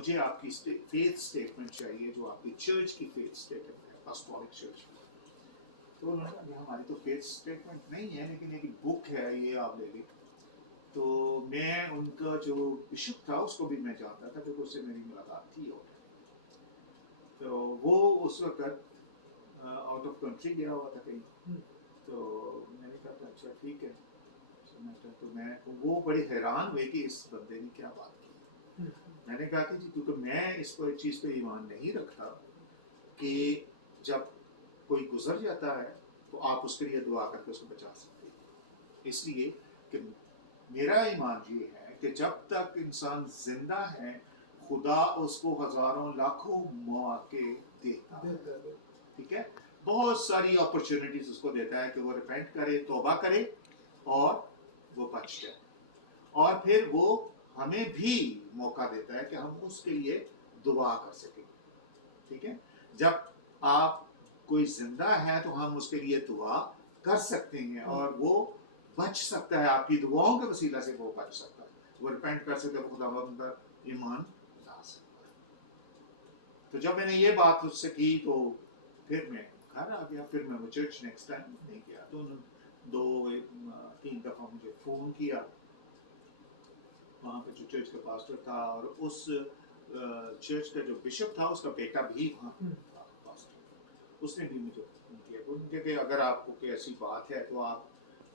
مجھے آپ کی فیتھ اسٹیٹمنٹ چاہیے جو آپ کی چرچ کی فیتھ اسٹیٹمنٹ ہے، اپوسٹولک چرچ کی. تو انہوں نے کہا کہ ہماری تو فیتھ اسٹیٹمنٹ نہیں ہے لیکن ایک بک ہے یہ آپ لے لیں. تو میں ان کا جو بشپ تھا اس کو بھی میں جانتا تھا کیونکہ اس سے میری ملاقات تھی. اور تو وہ اس وقت آؤٹ آف کنٹری گیا ہوا تھا کہیں. تو میں نے کہا اچھا ٹھیک ہے. تو میں وہ بڑے حیران ہوئے کہ اس بندے نے کیا بات کی. میں نے کہا کہ جی کیونکہ میں اس کو ایک چیز پہ ایمان نہیں رکھتا کہ جب کوئی گزر جاتا ہے تو آپ اس کے لیے دعا کر کے اس کو بچا سکتے ہیں. اس لیے کہ میرا ایمان یہ ہے کہ جب تک انسان زندہ ہے خدا اس کو ہزاروں لاکھوں مواقع دیتا ہے. ٹھیک ہے، بہت ساری اپرچونیٹیز اس کو دیتا ہے کہ وہ ریپینٹ کرے، توبہ کرے اور وہ بچ جائے. اور پھر وہ ہمیں بھی موقع دیتا ہے کہ ہم اس کے لیے دعا کر سکیں. ٹھیک ہے، جب آپ کوئی زندہ ہے تو ہم اس کے لیے دعا کر سکتے ہیں اور وہ بچ سکتا ہے. آپ کی دعاؤں کے وسیلہ سے وہ بچ سکتا ہے، وہ ریپینٹ کر سکتا ہے، خدا پر ایمان لا سکتا ہے. تو جب میں نے یہ بات اس سے کی تو پھر میں گھر آ گیا. پھر میں وہ چرچ نیکسٹ ٹائم نہیں گیا. تو 2-3 دفعہ مجھے فون کیا وہاں پہ جو چرچ کا پاسٹر تھا، اور اس چرچ کا جو بشپ تھا اس کا بیٹا بھی وہاں تھا پاسٹر. اس نے بھی مجھے فون کیا کہ اگر آپ کو کوئی ایسی بات ہے تو آپ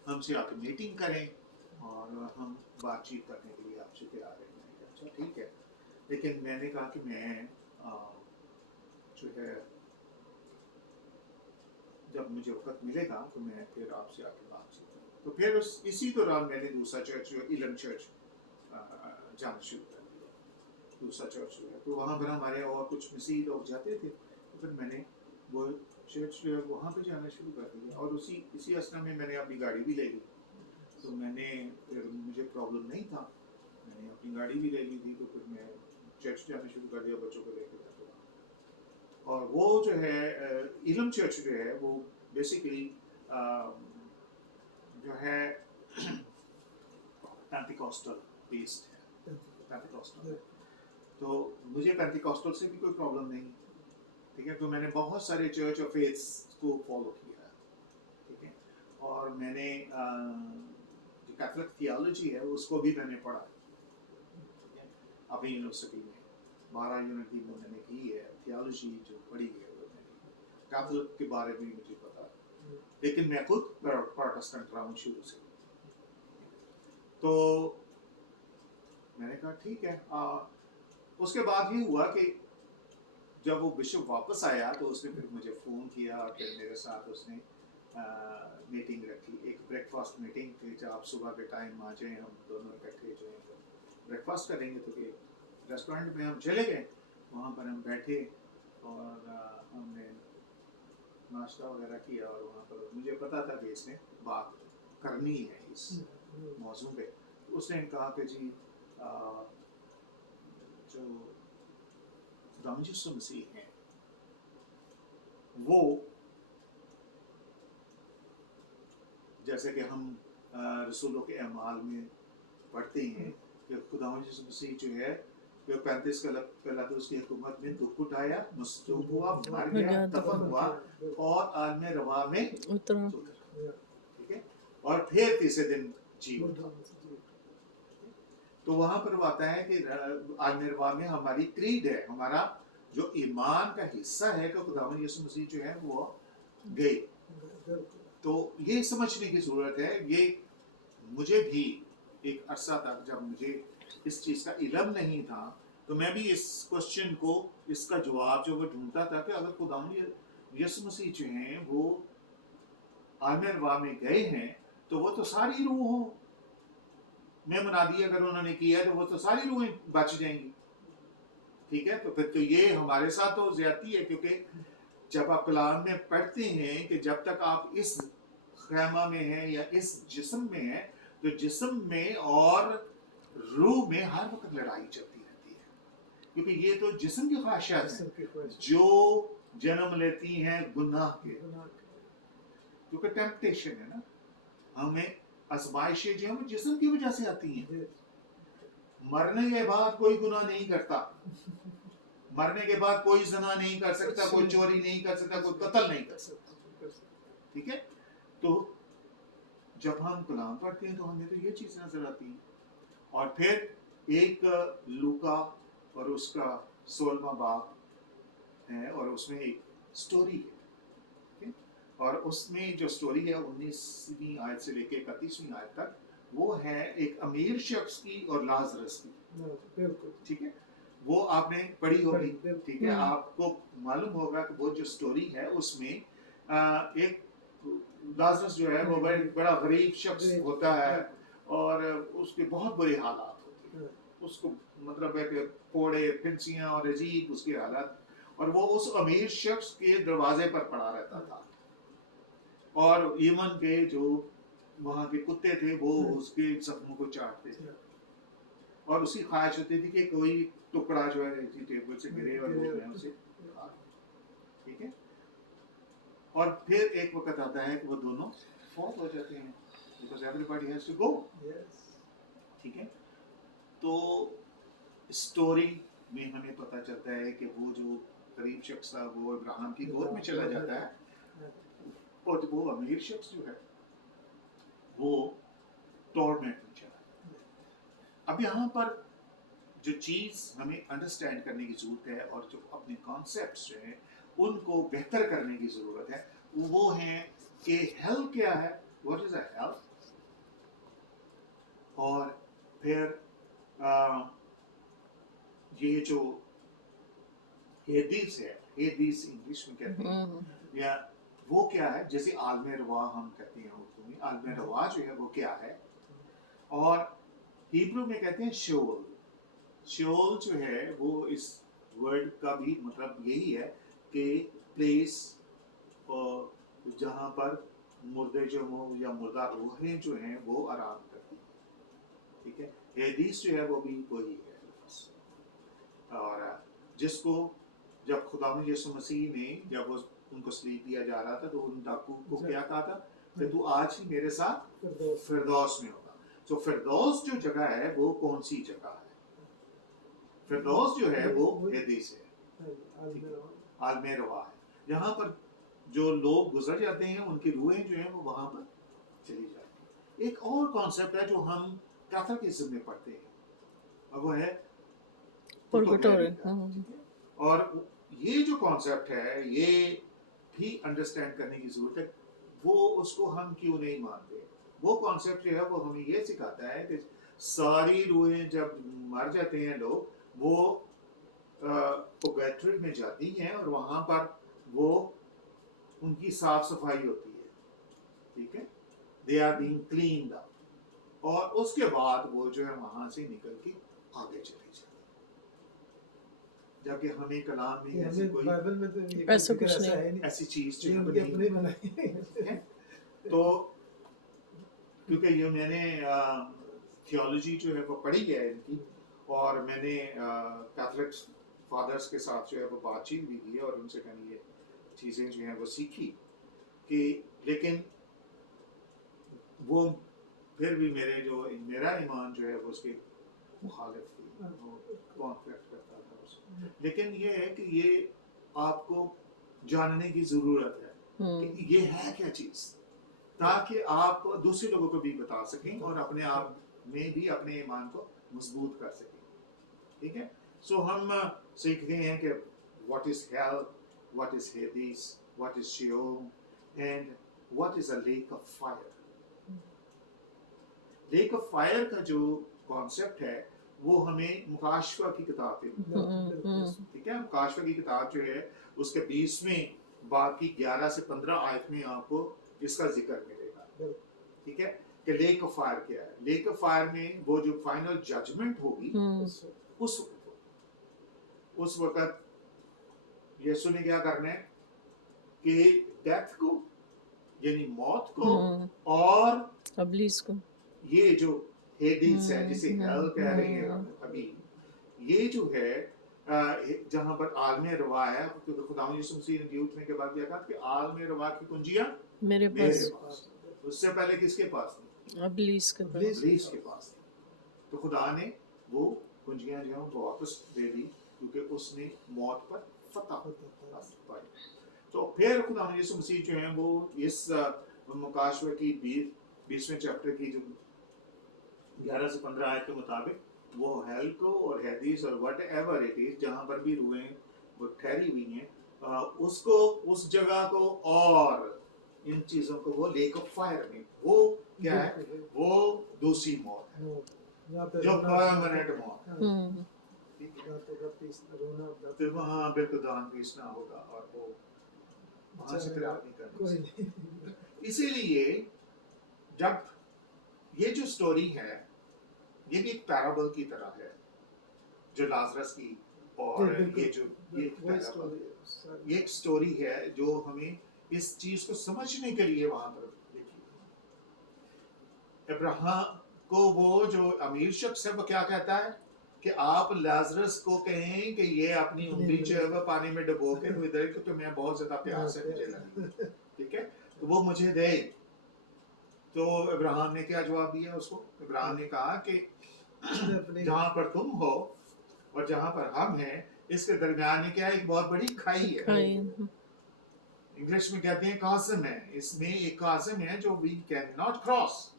ہم سے آ کے میٹنگ کریں اور ہم بات چیت کرنے کے لیے آپ سے تیار ہیں. میں نے کہا اچھا ٹھیک ہے. لیکن میں نے کہا کہ میں جو ہے جب مجھے وقت ملے گا تو میں پھر آپ سے آ کے بات چیت کروں. تو پھر اسی دوران میں نے دوسرا چرچ جو ایلم چرچ جانا شروع کر دیا. دوسرا چرچ جو ہے تو وہاں پر ہمارے اور کچھ مسیحی لوگ جاتے تھے. تو پھر میں نے وہ چرچ جو ہے وہاں پہ جانا شروع کر دیا. اور اسی اسنا میں نے اپنی گاڑی بھی لے لی. تو میں نے پھر مجھے پرابلم نہیں تھا، میں نے اپنی گاڑی بھی لے لی تھی. تو پھر میں چرچ جانا شروع کر دیا بچوں کو لے کے جاتا. اور وہ جو ہے ایلم چرچ جو ہے وہ بیسیکلی جو ہے پینتیکوسٹل بیسڈ ہے. پینتیکوسٹل ہے. تو مجھے پینتیکوسٹل سے بھی کوئی پرابلم نہیں. ٹھیک ہے، تو میں نے بہت سارے چرچ آف فیتھس کو فالو کیا. ٹھیک ہے، اور میں نے جو کیتھولک تھیالوجی ہے اس کو بھی میں نے پڑھا اپنی یونیورسٹی میں. 12 یونٹ میں نے کی ہے تھیالوجی جو پڑھی ہے. کیتھولک کے بارے میں مجھے پتا ہے، لیکن میں خود پروٹسٹنٹ رہا ہوں شروع سے. تو میں نے کہا ٹھیک ہے. اس کے بعد یہ ہوا کہ جب وہ بشپ واپس آیا تو اس نے پھر مجھے فون کیا اور پھر میرے ساتھ اس نے میٹنگ رکھی. ایک بریک فاسٹ میٹنگ تھی. جب آپ صبح کے ٹائم آ جائیں ہم دونوں اکٹھے جو ہیں بریک فاسٹ کریں گے. تو کہ ریسٹورینٹ میں ہم چلے گئے، وہاں پر ہم بیٹھے اور ہم نے ناشتہ وغیرہ کیا. اور وہاں پر مجھے پتا تھا کہ اس نے بات کرنی ہے اس موضوع پہ. اس نے کہا کہ جی جو خدا یسوع مسیح ہیں وہ جیسے کہ ہم رسولوں کے اعمال میں پڑھتے ہیں کہ خدا یسوع مسیح جو ہے 35 کا پہلا تو اس کی حکومت میں دکھ اٹھایا، مصلوب ہوا، مر گیا، دفن ہوا اور عالم روا میں اترا. ٹھیک ہے، اور پھر تیسرے دن جی اٹھا. تو وہاں پر وہ آتا ہے کہ عالم روا میں ہماری کریڈ ہے، ہمارا جو ایمان کا حصہ ہے کہ خدا یسوع مسیح جو ہے وہ گئے. تو یہ سمجھنے کی ضرورت ہے. یہ مجھے بھی ایک عرصہ تک جب مجھے اس چیز کا علم نہیں تھا تو میں بھی اس کوشچن کو، اس کا جواب جو وہ ڈھونڈتا تھا کہ اگر خدا یسوع مسیح جو ہیں وہ عالم ارواح میں گئے ہیں تو وہ تو ساری روحوں میں منادی اگر انہوں نے کیا ہے تو وہ تو ساری روحیں بچ جائیں گی. ٹھیک ہے، تو پھر تو یہ ہمارے ساتھ تو زیادتی ہے. کیونکہ جب آپ کلام میں پڑھتے ہیں کہ جب تک آپ اس خیمہ میں ہیں یا اس جسم میں ہیں تو جسم میں اور روح میں ہر وقت لڑائی چلتی رہتی ہے. کیونکہ یہ تو جسم کی خواہشات ہیں جو جنم لیتی ہیں گناہ کے. کیونکہ ٹیمپٹیشن ہے نا، ہمیں آزمائشیں جو ہیں وہ جسم کی وجہ سے آتی ہیں. مرنے کے بعد کوئی گناہ نہیں کرتا, مرنے کے بعد کوئی زنا نہیں کر سکتا, کوئی چوری نہیں کر سکتا, کوئی قتل نہیں کر سکتا. ٹھیک ہے, تو جب ہم کلام پڑھتے ہیں تو ہمیں تو یہ چیز نظر آتی ہے. اور پھر ایک لوکا اور اس کا 16واں باب ہے, اور اس میں ایک سٹوری ہے, اور اس میں جو سٹوری ہے 19ویں آیت سے لے کے 31ویں آیت تک, وہ ہے ایک امیر شخص کی اور لازرس کی. ٹھیک ہے, وہ آپ نے پڑھی ہوگی. ٹھیک ہے, آپ کو معلوم ہوگا کہ وہ جو سٹوری ہے اس میں ایک لازرس جو ہے وہ بڑا غریب شخص ہوتا ہے, اور اس کے بہت بری حالات ہوتی ہیں. اس کو مطلب ہے کہ پھوڑے پھنسیاں اور عجیب اس کے حالات, اور وہ اس امیر شخص کے دروازے پر پڑا رہتا تھا, اور ایمن کے جو وہاں کے کتے تھے وہ اس کے زخموں کو چاٹتے تھے, اور اس کی خواہش ہوتی تھی کہ کوئی ٹکڑا جو ہے ٹیبل سے گرے اور وہ میں اسے کھا لوں. ٹھیک ہے, اور پھر ایک وقت آتا ہے کہ وہ دونوں فوت ہو جاتے ہیں, because everybody has to go. ٹھیک ہے, تو اسٹوری میں ہمیں پتہ چلتا ہے کہ وہ جو غریب شخص تھا وہ ابراہیم کی گود میں چلا جاتا ہے, اور وہ امیر شخص جو ہے وہ ٹورمنٹ میں چلا جاتا ہے. اب یہاں پر جو چیز ہمیں انڈرسٹینڈ کرنے کی ضرورت ہے, اور جو اپنے کانسیپٹس جو ہیں ان کو بہتر کرنے کی ضرورت ہے, وہ ہیں کہ ہیل کیا ہے, واٹ از اے ہیل, اور پھر یہ جو حدیث ہے, حدیث انگلش میں کہتے ہیں, یا وہ کیا ہے, جیسے عالم روا ہم کہتے ہیں اردو میں, عالم روا جو ہے وہ کیا ہے, اور ہیبرو میں کہتے ہیں شیول. شیول جو ہے وہ اس ورڈ کا بھی مطلب یہی ہے کہ پلیس جہاں پر مردے جو ہوں یا مردہ روحیں جو ہیں وہ آرام کرتی ہیں. ٹھیک ہے, حدیث جو ہے وہ بھی وہی ہے. اور جس کو جب خداوند یسوع مسیح نے جب ان کو سلیب دیا جا رہا تھا تو ان ڈاکو کو کیا کہا تھا کہ تو آج ہی میرے ساتھ فردوس میں ہوگا. تو فردوس جو جگہ ہے وہ کون سی جگہ ہے, فردوس جو ہے وہ حدیث ہے, عالم روا ہے, جہاں پر جو لوگ گزر جاتے ہیں ان کی روحیں جو ہیں وہ وہاں پر چلی جاتی ہیں. ایک اور کانسیپٹ ہے جو ہم کیتھولکزم میں پڑھتے ہیں, اور وہ ہے پرگیٹوری. اور یہ جو کانسیپٹ ہے یہ بھی انڈرسٹینڈ کرنے کی ضرورت ہے, وہ اس کو ہم کیوں نہیں مانتے. وہ کانسیپٹ جو ہے وہ ہمیں یہ سکھاتا ہے کہ ساری روحیں جب مر جاتے ہیں لوگ وہ پرگیٹوری میں جاتی ہیں, اور وہاں پر وہ ان کی صاف صفائی ہوتی ہے. ٹھیک ہے, دے آر بینگ کلینڈ اپ, اور اس کے بعد وہ جو ہے وہاں سے نکل کے آگے چلے جاتے. جبکہ ہمیں کلام میں ایسی کوئی ایسا کچھ نہیں, ایسی چیز جو ہے. تو کیونکہ یہ میں نے تھیولوجی جو ہے وہ پڑھی ہے ان کی, اور میں نے کیتھولک فادرز کے ساتھ جو ہے وہ بات چیت بھی کی, اور ان سے میں نے یہ چیزیں جو ہیں وہ سیکھی کہ, لیکن وہ پھر بھی میرا ایمان جو ہے وہ اس کے مخالف تھی, وہ کانفلکٹ کرتا تھا اس. لیکن یہ ہے کہ یہ آپ کو جاننے کی ضرورت ہے کہ یہ ہے کیا چیز, تاکہ آپ دوسرے لوگوں کو بھی بتا سکیں اور اپنے آپ میں بھی اپنے ایمان کو مضبوط کر سکیں. ٹھیک ہے, سو ہم سیکھتے ہیں کہ what is hell, what is Hades, what is Sheol, and what is a lake of fire. Lake of fire کا جو کانسیپٹ ہے وہ ہمیں مکاشفہ کی کتاب پہ ٹھیک ہے, مکاشفہ کی کتاب جو ہے اس کے 20ویں باب کی 11 سے 15 آیت میں آپ کو اس کا ذکر ملے گا. ٹھیک ہے, کہ لیک آف فائر کیا ہے. لیک آف فائر میں وہ جو فائنل ججمنٹ ہوگی اس وقت یسوع نے کیا کرنا ہے کہ ڈیتھ کو یعنی موت کو اور ابلیس کو, یہ جو ہیڈیس ہے جسے ہیل کہہ رہے ہیں ابھی, یہ جو ہے جہاں پر عالم روا ہے, کیونکہ خداوند یسوع مسیح نے اٹھنے کے بعد کیا کہا کہ عالم روا کی کنجیاں میرے پاس. اس سے پہلے کس کے پاس تھی؟ ابلیس کے پاس. ابلیس کے پاس تھی. تو خدا نے वो कुंजियां जो है वो वापस दे दी, क्योंकि उसने मौत पर फतह पाई। तो फिर खुदा यीशु मसीह जो है वो इस मुकाशवे की 20वें चैप्टर की जो 11 से 15 आयत के मुताबिक वो हेल को और हैदीस और वट एवर इट इज जहाँ पर भी रूहें वो ठहरी हुई हैं, उसको उस जगह को और इन चीजों को वो लेक ऑफ फायर में, वो क्या है, वो दूसरी मौत है जो परमानेंट मौत है। फिर वहाँ बिल्कुल दान पीसना होगा और वो वहाँ से फिर आप नहीं करनी। इसीलिए जब ये जो स्टोरी है ये भी एक पैराबल की तरह है जो लाजरस की, और ये जो ये एक स्टोरी है जो हमें इस चीज को समझने के लिए वहां पर लिखी। अब्राहम को वो जो अमीर शख्स है वो क्या कहता है कि आप लाजरस को कहें कि ये अपनी उंगली जो है पानी में डुबो के इधर, क्योंकि मैं बहुत ज्यादा प्यार से मुझे लगी, ठीक है, तो वो मुझे दे। तो इब्राहिम ने क्या जवाब दिया उसको? इब्राहिम ने कहा कि जहाँ पर तुम हो और जहाँ पर हम हैं इसके दरमियान में क्या है, एक बहुत बड़ी खाई है। इंग्लिश में कहते हैं कासम है, इसमें एक कासम है जो वी कैन नॉट क्रॉस।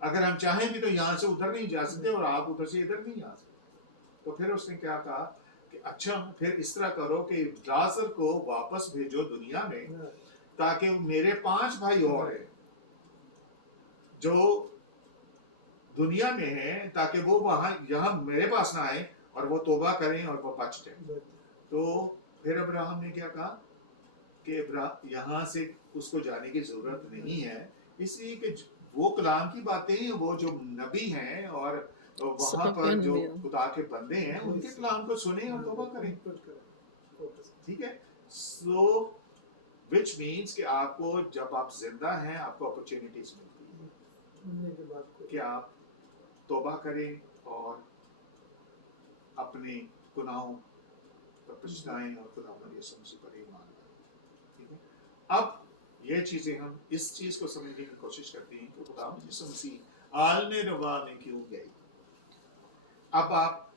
अगर हम चाहें भी तो यहाँ से उधर नहीं जा सकते और आप उधर से इधर नहीं आ सकते। तो फिर उसने क्या कहा कि अच्छा फिर इस तरह करो कि लाजर को वापस भेजो दुनिया में, ताकि मेरे 5 भाई और हैं जो दुनिया में हैं, ताकि वो वहां यहाँ मेरे पास ना आए और वो तौबा करें और वो बच जाए। तो फिर अब्राहम ने क्या कहा कि यहाँ से उसको जाने की जरूरत नहीं है, इसलिए कि वो कलाम की बातें, वो जो नबी हैं और वहां पर जो खुदा के बंदे हैं उनके कलाम को सुने और तौबा करें, ठीक है। सो विच मीन्स कि आपको जब आप जिंदा हैं आपको अपॉर्चुनिटीज मिलती है कि आप तौबा करें और अपने गुनाहों पर पछताएं और खुदा यीशु मसीह पर ईमान लाएं, ठीक है। अब ये चीजें हम इस चीज को समझने की कोशिश करते हैं कि खुदा यीशु मसीह आलमे रवा में क्यों गई। अब आप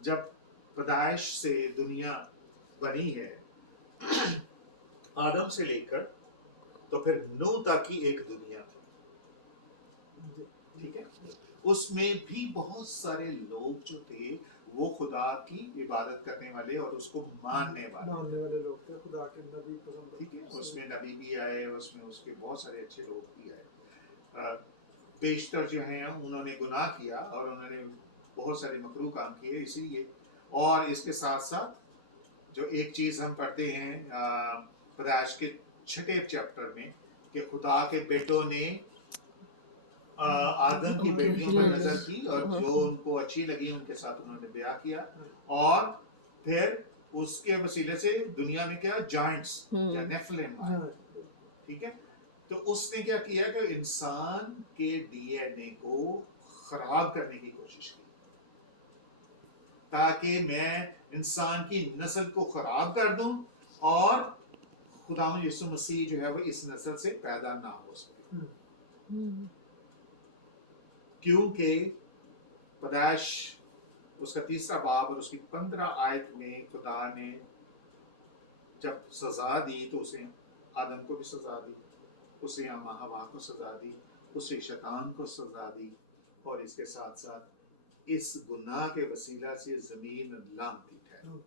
जब पैदाइश से दुनिया बनी है आदम से लेकर तो फिर नूह तक की एक दुनिया थी, ठीक है। उसमें भी बहुत सारे लोग जो थे वो खुदा की इबादत करने वाले और उसको मानने वाले लोग थे, खुदा के नबी पैगंबर, ठीक है। उसमें नबी भी आए, उसमें उसके बहुत सारे अच्छे लोग भी आए। पेशतर जो हैं उन्होंने गुनाह किया और उन्होंने बहुत सारे मकरूह काम किए, इसीलिए। और इसके साथ साथ जो एक चीज हम पढ़ते हैं पैदाइश के 6 चैप्टर में कि खुदा के बेटों ने आदम की बेटियों पर नजर की और जो उनको अच्छी लगी उनके साथ उन्होंने ब्याह किया, और फिर उसके वसीले से दुनिया में क्या जायंट्स या नेफिलिम आए, ठीक है। तो उसने क्या किया कि इंसान के डीएनए को खराब करने की कोशिश की, ताकि मैं इंसान की नस्ल को खराब कर दूं और खुदावंद यीशु मसीह जो है वो इस नस्ल से पैदा ना हो सके। क्योंकि पैदाइश उसका 3रा बाब और उसकी 15 आयत में खुदा ने जब सजा दी तो उसे आदम को भी सजा दी, उसे हवा को सजा दी, उसे शैतान को सजा दी, और इसके साथ साथ इस गुनाह के वसीला से जमीन लानती ठहरी,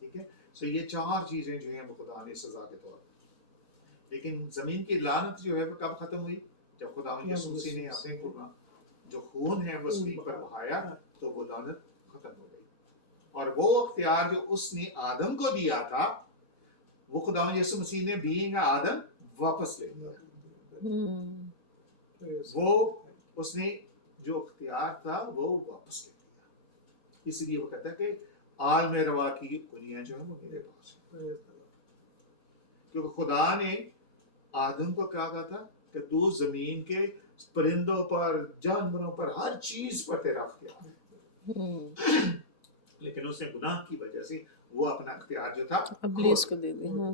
ठीक है। सो ये 4 चीजें जो हैं वो खुदा ने सजा के तौर पर। लेकिन जमीन की लानत जो है वो कब खत्म हुई? जब खुदा यीशु मसीह ने अपने जो खून है वो जमीन पर बहाया तो वो लानत खत्म हो गई, और वो अख्तियार जो उसने आदम को दिया था वो खुदा यीशु मसीह ने बीइंग आदम वापस ले लिया। वो उसने जो अख्तियार था वो वापस ले लिया, इसलिए वो कहता है कि आल में रवा की दुनिया जो है वो मेरे पास है, क्योंकि खुदा ने आदम को क्या कहा था कि तू जमीन के परिंदों पर, जानवरों पर, हर चीज पर तेरा अख्तियार है। लेकिन उसने गुनाह की वजह से वो अपना अख्तियार जो था इब्लीस को दे दिया,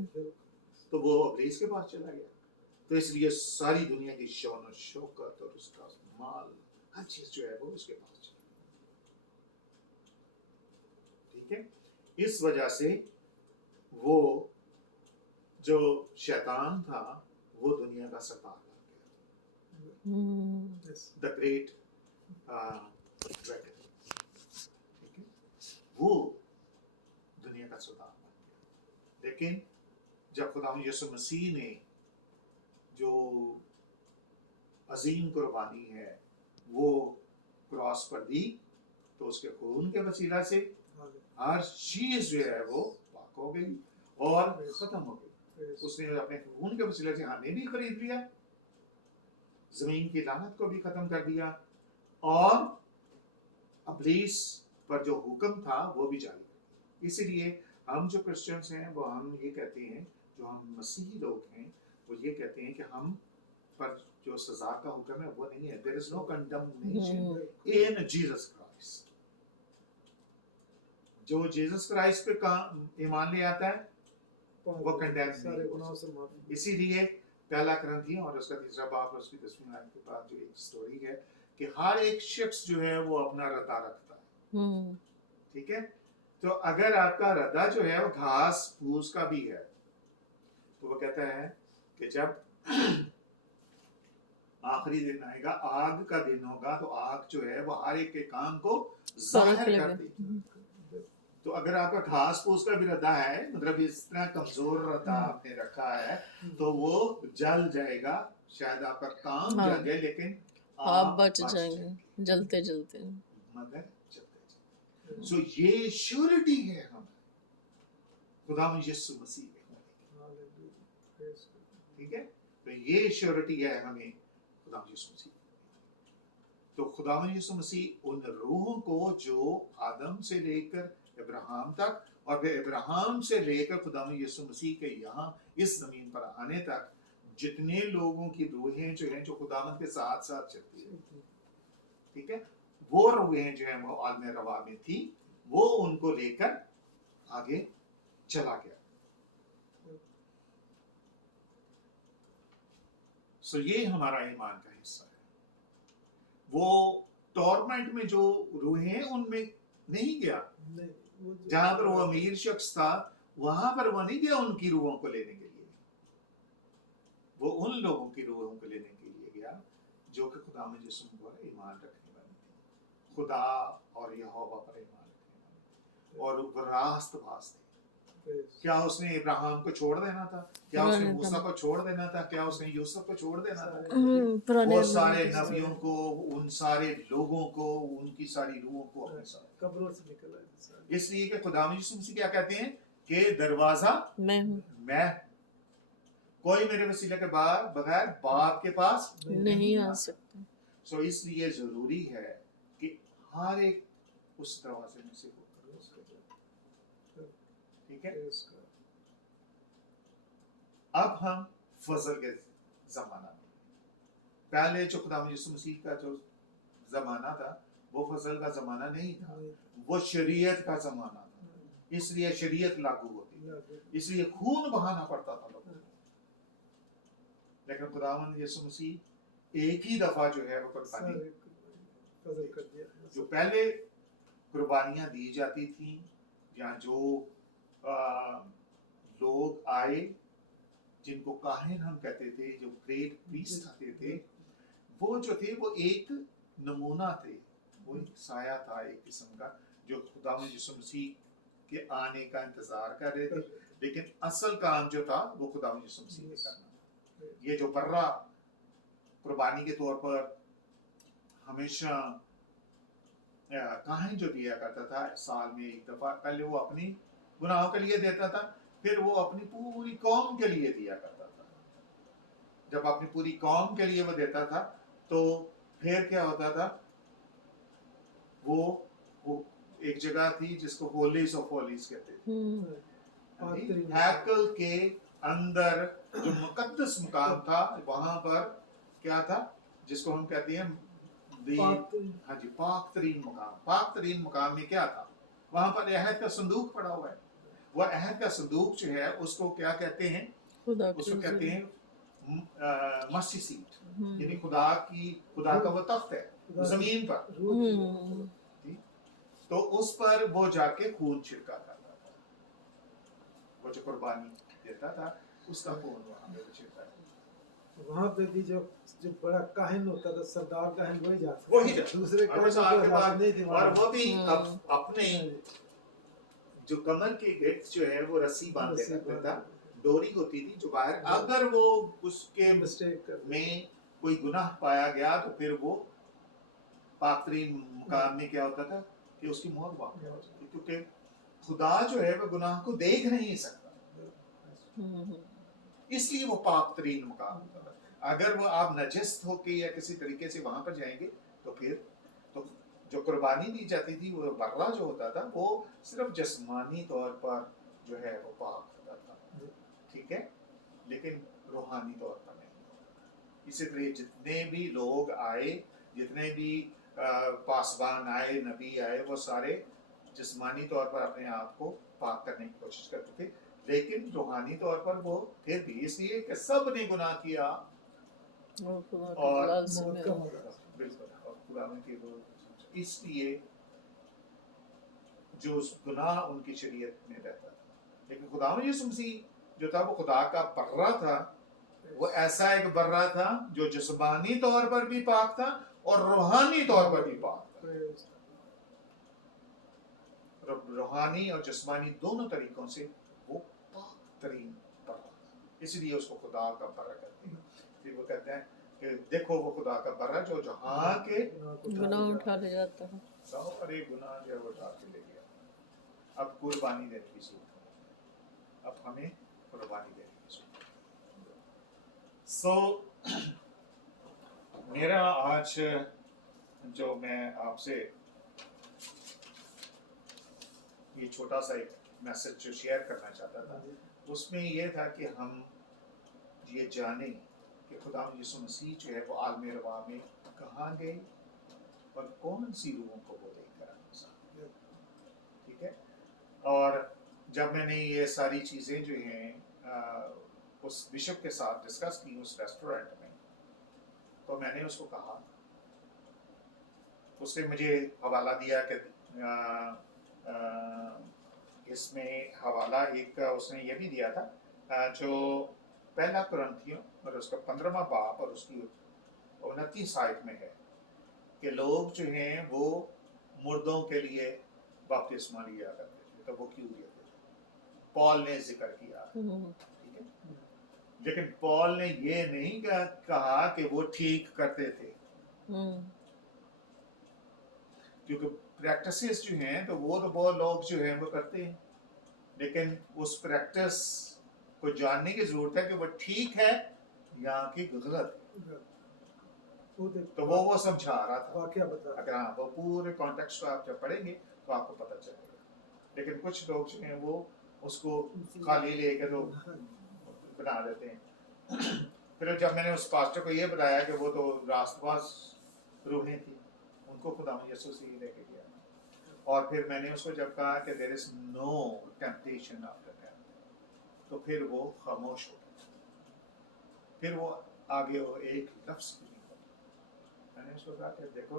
तो वो इब्लीस के पास चला गया। तो इसलिए सारी दुनिया की शौन और शौकत और उसका माल हर चीज जो है वो उसके पास चली। ठीक है, इस वजह से वो जो शैतान था वो दुनिया का सरदार बन गया, द ग्रेट ड्रैगन। ठीक है, वो दुनिया का सरदार बन गया। लेकिन जब खुदा यीशु मसीह ने जो अजीम कुर्बानी है वो क्रॉस पर दी, तो उसके खून के वसीला से हर चीज जो है वो पाक हो गई और खत्म हो गई। उसने अपने खून के वसीले से हमें भी खरीद लिया, जमीन की लानत को भी खत्म कर दिया, और इब्लीस पर जो हुक्म था वो भी जारी कर दिया। इसीलिए हम जो क्रिश्चियंस हैं वो हम ये कहते हैं, जो हम मसीही लोग हैं वो ये कहते हैं कि हम पर जो सजा का हुक्म है वो नहीं है। There is no condemnation in Jesus Christ. जो जीसस क्राइस्ट पे ईमान ले आता है वो कंडेम नहीं होता। इसीलिए पहला कुरिन्थियों और उसका 3 बाब और उसकी 10वीं आयत के बाद जो एक स्टोरी है कि हर एक शख्स जो है वो अपना रदा रखता है। ठीक है, तो अगर आपका रदा जो है वो घास फूस का भी है, तो वो कहता है कि जब आखिरी दिन आएगा, आग का दिन होगा, तो आग जो है वो हर एक के काम को जाहिर कर देगी। तो अगर आपका घास फूस का भी रदा है, मतलब इस तरह कमजोर रदा आपने रखा है, तो वो जल जाएगा। शायद आपका काम जल जाए लेकिन आप बच जाएंगे जलते जलते, मगर चलते चलते। सो ये श्योरिटी है हम खुदा यीशु मसीह के। ठीक है, तो ये श्योरिटी है हमें खुदा यीशु मसीह। तो खुदा यीशु मसीह उन रूहों को जो आदम से लेकर इब्राहिम तक और फिर इब्राहिम से लेकर खुदा यीशु मसीह के यहाँ इस जमीन पर आने तक जितने लोगों की रूहें जो हैं जो खुदावंद के साथ साथ चलती है, ठीक है, वो रूहें जो हैं वो आलम रवा में थी, वो उनको लेकर आगे चला गया। सो ये हमारा ईमान का हिस्सा है। वो टॉर्मेंट में जो रूहें हैं उनमें नहीं गया। जहां पर वो अमीर शख्स था वहां पर वो नहीं गया उनकी रूहों को लेने के लिए, वो उन लोगों की रूहों को लेने के लिए गया जो कि खुदा में जिस्म पर ईमान रखने वाले थे, खुदा और यहोवा पर ईमान रखने वाले और वो रास्तबाज थे। क्या उसने इब्राहिम को छोड़ देना था? क्या उसने मूसा को छोड़ देना था? क्या उसने यूसुफ को छोड़ देना था? वो सारे नबियों को, उन सारे लोगों को, उनकी सारी रूहों को अपने साथ कब्रों से निकला। इसलिए कि खुदा यीशु मसीह क्या कहते हैं कि दरवाजा मैं हूँ, मैं, कोई मेरे वसीले के बगैर बाप के पास नहीं आ सकता। सो इसलिए जरूरी है कि हर एक उस दरवाजे में से होकर। ठीक है, अब हम फजल के जमाना में, पहले जो खुदा यीशु मसीह का जो जमाना था वो फजल का जमाना नहीं था, वो शरीयत का जमाना था। इसलिए शरीयत लागू होती, इसलिए खून बहाना पड़ता था लोगों को। लेकिन खुदावंद यीशु मसीह एक ही दफा जो है वो कुर्बानी, जो पहले कुर्बानियां दी जाती थी या जो लोग आए जिनको काहिन हम कहते थे, जो ग्रेट प्रीस्ट आते थे, वो जो थे वो एक नमूना थे, वो एक साया था एक किस्म का, जो खुदा यीशु मसीह के आने का इंतजार कर रहे थे। लेकिन असल काम जो था वो खुदा यीशु मसीह ने करना। ये जो बर्रा कुर्बानी के तौर पर हमेशा काहिन जो दिया करता था साल में एक दफा, पहले वो अपनी गुनाहों के लिए देता था, फिर वो अपनी पूरी कौम के लिए दिया करता था। जब अपनी पूरी कौम के लिए वो देता था तो फिर क्या होता था, वो एक जगह थी जिसको होलीज ऑफ होलीज कहते थे। हैकल के अंदर जो मुकद्दस मुकाम था वहां पर क्या था जिसको हम कहते हैं हाँ जी, पाक तरीन मुकाम। पाक तरीन मुकाम में क्या था, वहां पर अहद का संदूक पड़ा हुआ है। वह अहद का संदूक जो है उसको क्या कहते हैं, उसको कहते हैं मर्सी सीट, यानी खुदा का वो तख्त है जमीन पर, तो उस पर वो जाके खून छिड़का करता था, वो जो कुर्बानी देता था उसका खून वहाँ पे छिड़का। वहाँ पे भी जो बड़ा काहिन होता था, सरदार काहिन वही जाता दूसरे और बस आपके बाद नहीं थी और वो भी अपने जो कमर के गिर्द जो है वो रस्सी बांध देता था, डोरी होती थी जो बाहर, अगर वो उसके मिस्टेक में कोई गुनाह पाया गया तो फिर वो पाकरीन मुकाम में क्या होता था कि उसकी मौत वाक़ हो जाती, क्योंकि खुदा जो है वो गुनाह को देख नहीं सकता, इसलिए वो पाक तरीन मुकाम होता था। अगर वो आप नजस्त होके या किसी तरीके से वहां पर जाएंगे तो फिर तो जो कुर्बानी दी जाती थी वो बर्रा जो होता था वो सिर्फ जिस्मानी तौर पर जो है वो पाक होता था, ठीक है, लेकिन रूहानी तौर पर नहीं। इसी तरह जितने भी लोग आए, जितने भी पासबान आए, नबी आए, वो सारे जिस्मानी तौर पर अपने आप को पाक करने की कोशिश करते थे, लेकिन रूहानी तौर पर वो फिर भी, इसलिए कि सब ने गुनाह किया और इसलिए जो गुनाह उनकी शरीयत में रहता था, लेकिन खुदा में यीशु मसीह जो था वो खुदा का बर्रा था, वो ऐसा एक बर्रा था जो जिस्मानी तौर पर भी पाक था और रूहानी तौर पर भी पाक था, रूहानी और जिस्मानी दोनों तरीकों से वो पाक तरीन बर्रा, इसलिए उसको खुदा का बर्रा कहते हैं। फिर वो कहते हैं कि देखो वो खुदा का बर्रा जो जहाँ के गुनाह उठा ले जाता है, सारे गुनाह जो है वो उठा के ले गया। अब कुर्बानी देने की सूरत है, अब हमें कुर्बानी देने की सूरत है। सो मेरा आज जो मैं आपसे ये छोटा सा एक मैसेज जो शेयर करना चाहता था, उसमें ये था कि हम ये जानें कि खुदा यीशु मसीह जो है वो आलम रवा में कहाँ गए और कौन सी रूहों को वो लेकर आए, ठीक है। और जब मैंने ये सारी चीज़ें जो हैं उस बिशप के साथ डिस्कस की उस रेस्टोरेंट में, तो मैंने उसको कहा, उसने मुझे हवाला दिया कि इसमें हवाला एक उसने ये भी दिया था जो पहला कुरिन्थियों और उसका 15वां बाब और उसकी 29 आयत में है कि लोग जो हैं वो मुर्दों के लिए बपतिस्मा लिया करते थे, तो वो क्यों लेते थे, पॉल ने जिक्र किया, ठीक है, लेकिन पॉल ने ये नहीं कहा कि वो ठीक करते थे, क्योंकि प्रैक्टिसेस जो हैं तो वो लोग जो हैं वो करते हैं, लेकिन उस प्रैक्टिस को जानने की जरूरत है कि वो ठीक है या कि गलत है, तो वो समझा रहा था। अगर हाँ वो पूरे कॉन्टेक्स्ट को आप जब पढ़ेंगे तो आपको पता चलेगा, लेकिन कुछ लोग जो हैं वो उसको खाली लेके तो बना देते हैं। फिर जब मैंने उस पास्टर को ये बताया कि वो तो रास्तबाज रूहें थी, उनको खुदा यीशु से ही लेके गया, और फिर मैंने उसको जब कहा कि there is no temptation after that, तो फिर वो खामोश हो गया, फिर वो आगे वो एक लफ्ज़ नहीं बोला। मैंने उसको कहा कि देखो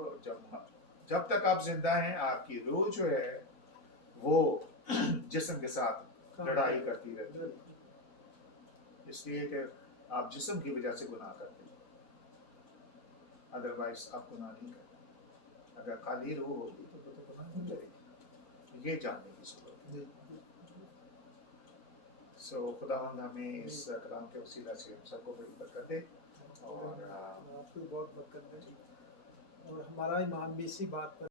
जब तक आप जिंदा हैं आपकी रूह जो है वो जिस्म के साथ लड़ाई करती रहती है, इसलिए कि आप जिस्म की वजह से गुनाह करते हैं, अदरवाइज आप गुनाह नहीं करते। अगर खाली रूह होगी तो गुनाह नहीं करेगी, ये जानने की जरूरत है। सो खुदावंद हमें इस कलाम के वसीला से हम सबको बड़ी बरकत दे और आपको बहुत बरकत दे, और हमारा ईमान भी इसी बात पर